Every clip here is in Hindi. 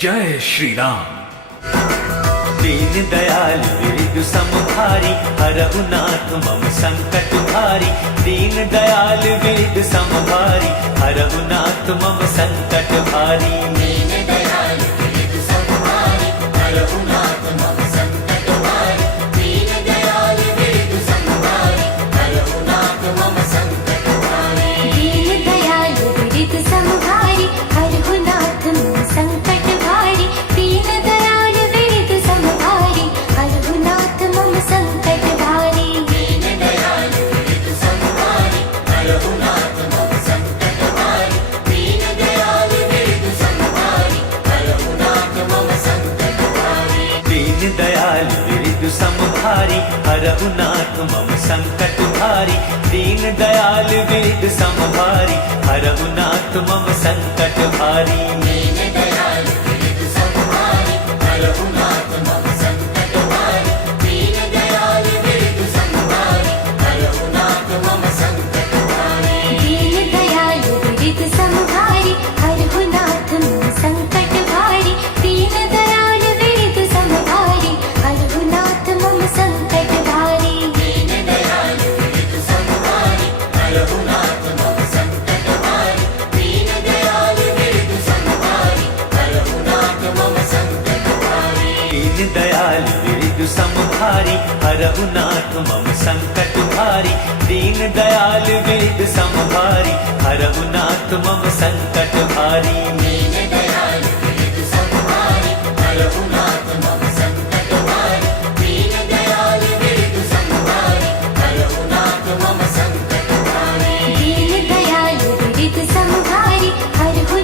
जय श्री राम। दीन दयाल विरधु समभारी, हरहु नाथ मम संकट भारी। दीन दयाल विरधु समभारी, हरहु नाथ मम संकट भारी। दीन दयाल विरधु समभारी, हरहु नाथ मम संकट भारी। दीन दयाल विरधु समभारी, हरहु नाथ मम संकट भारी। दीन दयाल विरधु समभारी, हरहु नाथ मम संकट भारी। दीन दयाल विरधु समभारी, हरहु नाथ मम संकट भारी। दीन दयाल विरधु समभारी, हरहु नाथ मम संकट भारी। दीन दयाल विरधु समभारी, हरहु नाथ मम संकट भारी। दीन दयाल विरधु समभारी, हरहु नाथ मम संकट भारी। दीन दयाल विरधु समभारी, हरहु नाथ मम संकट भारी। दीन दयाल विरधु समभारी, हरहु नाथ मम संकट भारी। दीन दयाल विरधु समभारी, हरहु नाथ मम संकट भारी। दीन दयाल विरधु समभारी, हरहु नाथ मम संकट भारी। दीन दयाल विरधु समभारी, हरहु नाथ मम संकट भारी। दीन दयाल विरधु समभारी, हरहु नाथ मम संकट भारी। दीन दयाल विरधु समभारी, हरहु नाथ मम संकट भारी। दीन दयाल विरधु समभारी, हरहु नाथ मम संकट भारी। दीन दयाल विरधु समभारी, हरहु नाथ मम संकट भारी। दीन दयाल विरधु समभारी, हरहु नाथ मम संकट भारी। दीन दयाल विरधु समभारी, हरहु नाथ मम संकट भारी। दीन दयाल विरधु समभारी, हरहु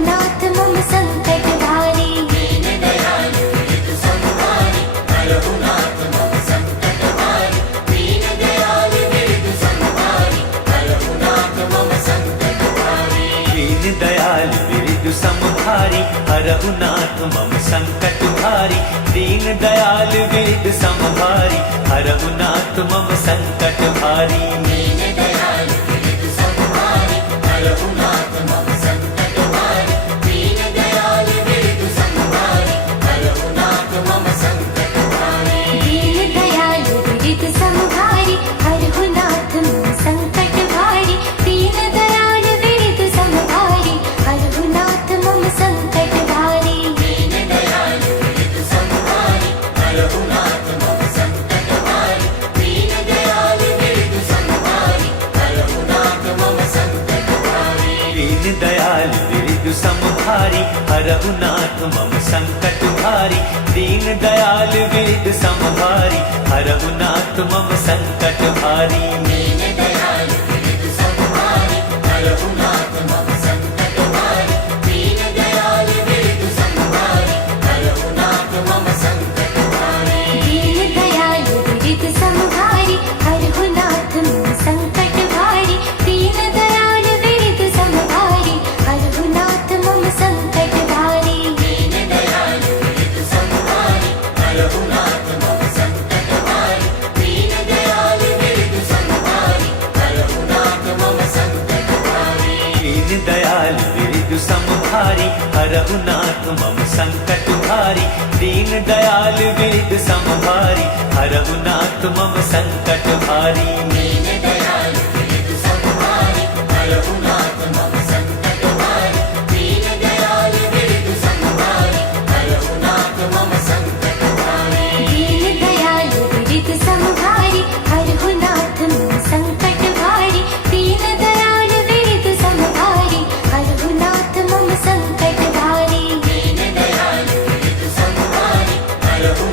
नाथ मम संकट भारी। दीन दयाल विरधु समभारी, हरहु नाथ मम संकट भारी। दीन दयाल विरधु समभारी, हरहु नाथ मम संकट भारी। दीन दयाल विरधु समभारी, हरहु नाथ मम संकट भारी। दीन दयाल विरधु समभारी, हरहु नाथ मम संकट भारी। दीन दयाल विरधु समभारी, हरहु नाथ मम संकट भारी। दीन दयाल विरधु समभारी, हरहु नाथ मम संकट भारी। दीन दयाल विरधु समभारी, हरहु नाथ मम संकट भारी। दीन दयाल विरधु समभारी, हरहु नाथ मम संकट भारी। दीन दयाल विरधु समभारी, हरहु नाथ मम संकट भारी। दीन दयाल विरधु समभारी, हरहु नाथ मम संकट भारी। दीन दयाल विरधु समभारी, हरहु नाथ मम संकट भारी। दीन दयाल विरधु समभारी, हरहु नाथ मम संकट भारी। दीन दयाल विरधु समभारी, हरहु नाथ मम संकट भारी। दीन दयाल विरधु समभारी, हरहु नाथ मम संकट भारी। दीन दयाल विरधु समभारी, हरहु नाथ मम संकट भारी। दीन दयाल विरधु समभारी, हरहु नाथ मम संकट भारी। दीन दयाल विरधु समभारी, हरहु नाथ मम संकट भारी। दीन दयाल विरधु समभारी, हरहु नाथ मम संकट भारी। दीन दयाल विरधु समभारी, हरहु नाथ मम संकट भारी। दीन दयाल विरधु समभारी, हरहु नाथ मम संकट भारी। दीन दयाल विरधु समभारी, हरहु नाथ मम संकट भारी। दीन दयाल विरधु समभारी, हरहु नाथ मम संकट भारी। दीन दयाल विरधु समभारी, हरहु नाथ मम संकट भारी। दीन दयाल विरधु समभारी, हरहु नाथ मम संकट भारी। दीन दयाल विरधु समभारी, हरहु नाथ मम संकट भारी। दीन दयाल विरधु समभारी, हरहु नाथ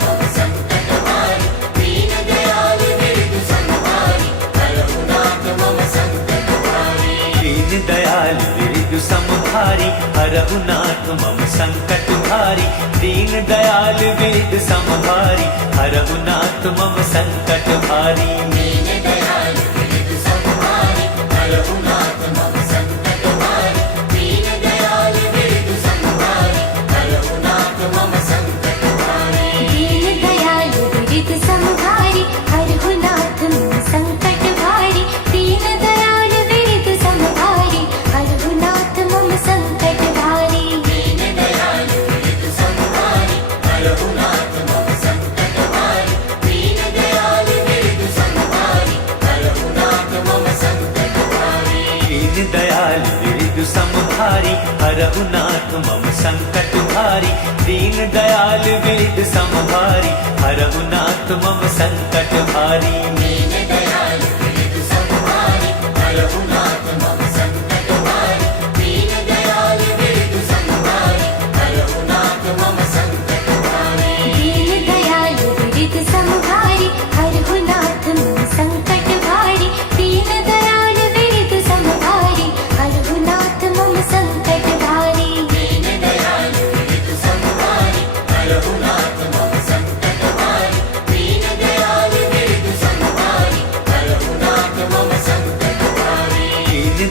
मम संकट भारी। दीन दयाल विरधु समभारी, हरहु नाथ मम संकट भारी। दीन दयाल विरधु समभारी, हरहु नाथ मम संकट भारी। दीन दयाल विरधु समभारी, हरहु नाथ मम संकट भारी। दीन दयाल विरधु समभारी, हरहु नाथ मम संकट भारी। दीन दयाल विरधु समभारी, हरहु नाथ मम संकट भारी। दीन दयाल विरधु समभारी, हरहु नाथ मम संकट भारी। दीन दयाल विरधु दीन दयाल विरजु समभारी हरहु नाथ मम संकट भारी दीन दयाल विरजु समभारी हरहु नाथ मम संकट भारी दीन दयाल विरजु समभारी हरहु नाथ मम संकट भारी दीन दयाल विरजु समभारी हरहु नाथ मम संकट भारी दीन दयाल विरजु समभारी हरहु नाथ मम संकट भारी दीन दयाल विरजु समभारी हरहु नाथ मम संकट भारी दीन दयाल विरजु समभारी हरहु नाथ मम संकट भारी दीन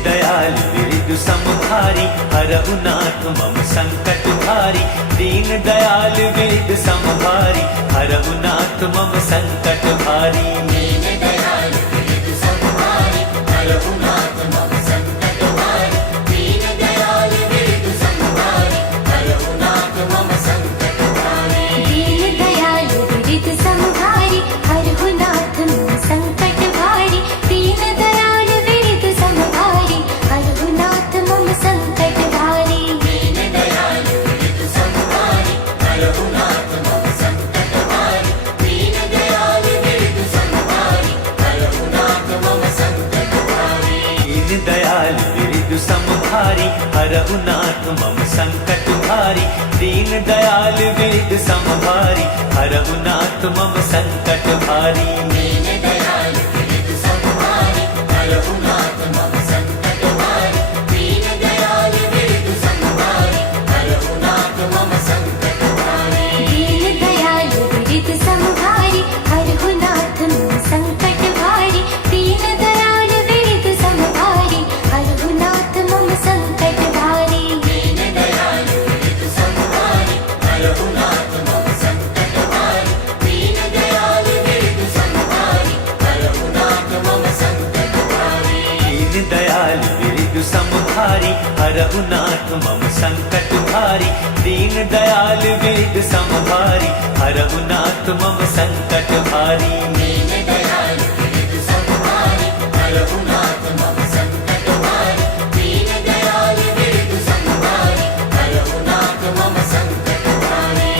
दयाल विरजु समभारी हरहु नाथ मम संकट भारी दीन दयाल विरजु समभारी हरहु नाथ मम संकट भारी दीन दयाल विरजु समभारी हरहु नाथ मम संकट भारी दीन दयाल विरजु समभारी हरहु नाथ मम संकट भारी दीन दयाल विरजु समभारी हरहु नाथ मम संकट भारी दीन दयाल विरजु समभारी हरहु नाथ मम संकट भारी दीन दयाल विरजु समभारी हरहु नाथ मम संकट भारी दीन दयाल विरजु समभारी हरहु नाथ मम संकट भारी दीन दयाल विरजु समभारी हरहु नाथ मम संकट भारी दीन दयाल विरजु समभारी हरहु नाथ मम संकट भारी दीन दयाल विरजु समभारी हरहु नाथ मम संकट भारी दीन दयाल विरजु समभारी हरहु नाथ मम संकट भारी दीन दयाल विरजु समभारी हरहु नाथ मम संकट भारी दीन दयाल विरजु समभारी हरहु नाथ मम संकट भारी दीन दयाल विरजु समभारी हरहु नाथ मम संकट भारी दीन दयाल विरजु समभारी हरहु नाथ मम संकट भारी दीन दयाल विरजु समभारी हरहु नाथ मम संकट भारी दीन दयाल विरजु समभारी हरहु नाथ मम संकट भारी दीन दयाल विरजु समभारी हरहु नाथ मम संकट भारी दीन दयाल विरजु समभारी हरहु नाथ मम संकट भारी दीन दयाल विरजु समभारी हरहु नाथ मम संकट भारी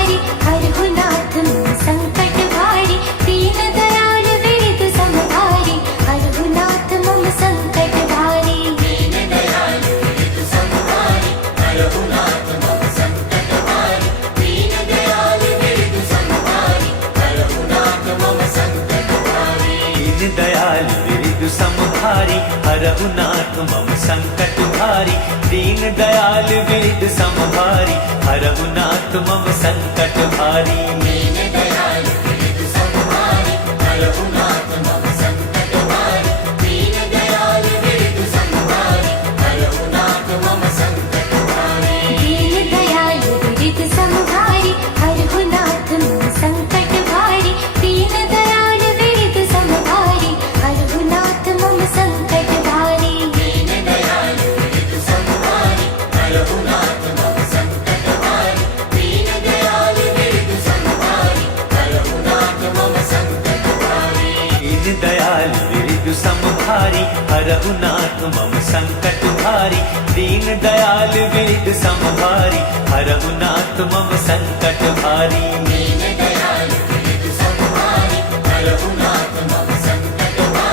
दीन दयाल विरजु समभारी हरहु नाथ मम संकट भारी दीन दयाल विरजु समभारी हरहु नाथ मम संकट भारी दीन दयाल विरजु समभारी हरहु नाथ मम संकट भारी दीन दयाल विरजु समभारी हरहु नाथ मम संकट भारी दीन दयाल विरजु समभारी हरहु नाथ मम संकट भारी दीन दयाल विरजु समभारी हरहु नाथ मम संकट भारी दीन दयाल विरजु समभारी हरहु नाथ मम संकट भारी दीन दयाल विरजु समभारी हरहु नाथ मम संकट भारी दीन दयाल विरजु समभारी हरहु नाथ मम संकट भारी दीन दयाल विरजु समभारी हरहु नाथ मम संकट भारी दीन दयाल विरजु समभारी हरहु नाथ मम संकट भारी दीन दयाल विरजु समभारी हरहु नाथ मम संकट भारी दीन दयाल विरजु समभारी हरहु नाथ मम संकट भारी दीन दयाल विरजु समभारी हरहु नाथ मम संकट भारी दीन दयाल विरजु समभारी हरहु नाथ मम संकट भारी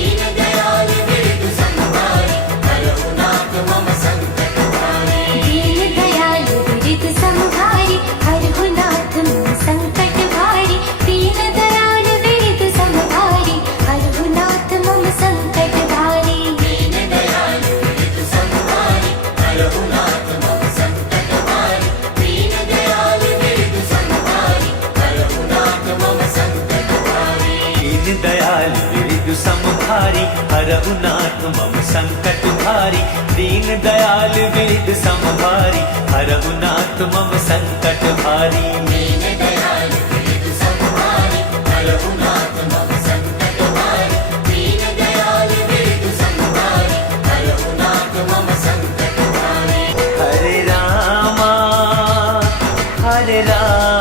दीन दयाल विरजु समभारी हरहु नाथ मम संकट भारी दीन दयाल विरजु समभारी हरहु नाथ मम संकट भारी दीन दयाल विरजु समभारी हरहु नाथ मम संकट भारी दीन दयाल विरजु समभारी हरहु नाथ मम संकट भारी दीन दयाल विरजु समभारी हरहु नाथ मम संकट भारी दीन दयाल विरजु समभारी हरहु नाथ मम संकट भारी दीन दयाल विरजु समभारी हरहु नाथ मम संकट भारी दीन दयाल विरजु समभारी हरहु नाथ मम संकट भारी दीन दयाल विरजु समभारी हरहु नाथ मम संकट भारी हरे रामा हरे रामा